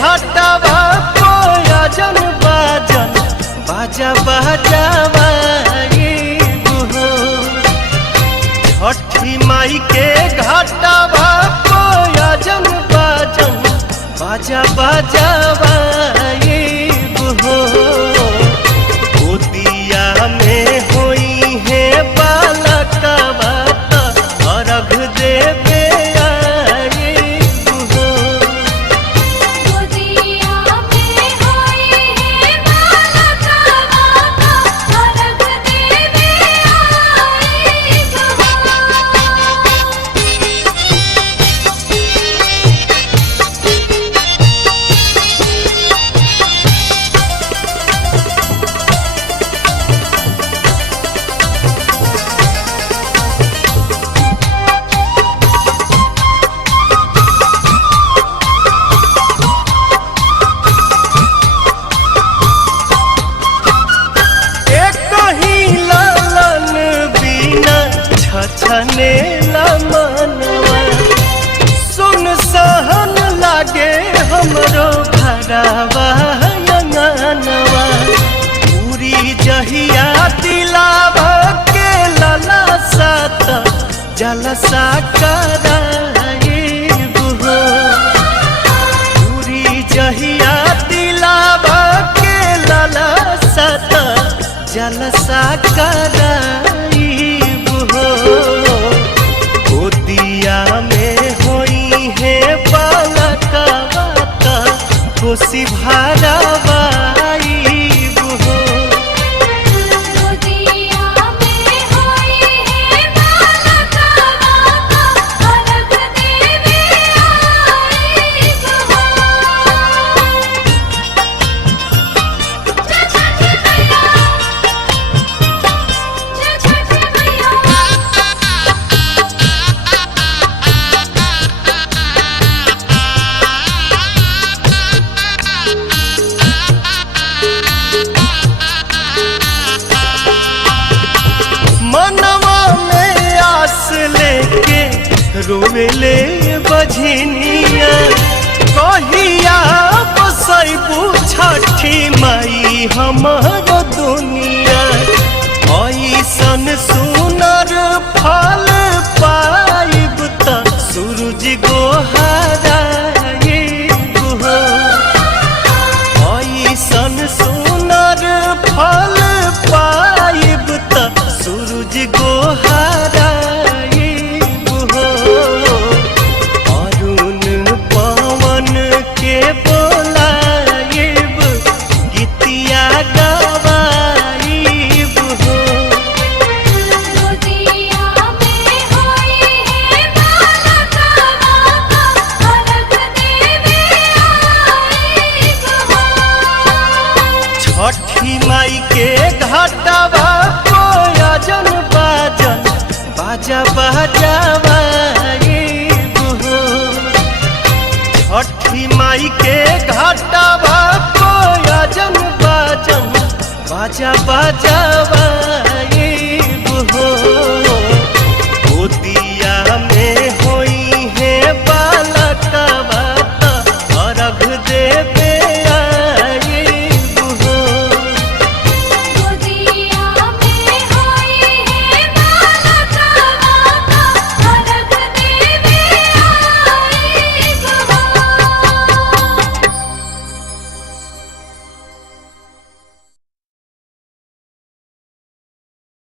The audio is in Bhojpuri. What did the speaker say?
घाटवा कोयजन बाजन बाजा बजावाइब हो। छठी माई के घाटवा कोयजन बाजन बाजा बजावाइब हो। गोदिया में होई है बालकवा अर्घ देवे आइब हो। गोदिया में होई है बालकवा अर्घ देवे आइब हो। छने मनवा सुन सहन लागे हमरो घरवा अंगनवा। पूरी जहिया दिलावा के लला सात जलसा कराइब हो। पूरी जहिया दिलावा के लला सात जलसा कराइब हो। गोदिया में होई है बालकवा खुशी भरावाइब हो। गोदिया में होई है बालकवा अर्घ देवे आइब हो। जय छठी मैया, जय छठी मैया। मनवा में आस लेके रोवेले बझनिया। कहिया बसैबू छठी माई हमर दुनिया। ऐसन सुनर फल पाइब त सूरज गोहराइब हो। ऐसन सुनर फल पाइब त सूरज गोहराइब हो। अरुण पवन के बोलाइब गीतिया गवाइब हो। गोदिया में होई है बालकवा अर्घ देवे आइब हो। छठी माई के घाटवा कोयजन बाजन बाजा बजावाइब हो। छठी माई के घाटवा कोयजन बाजन बाजा बजा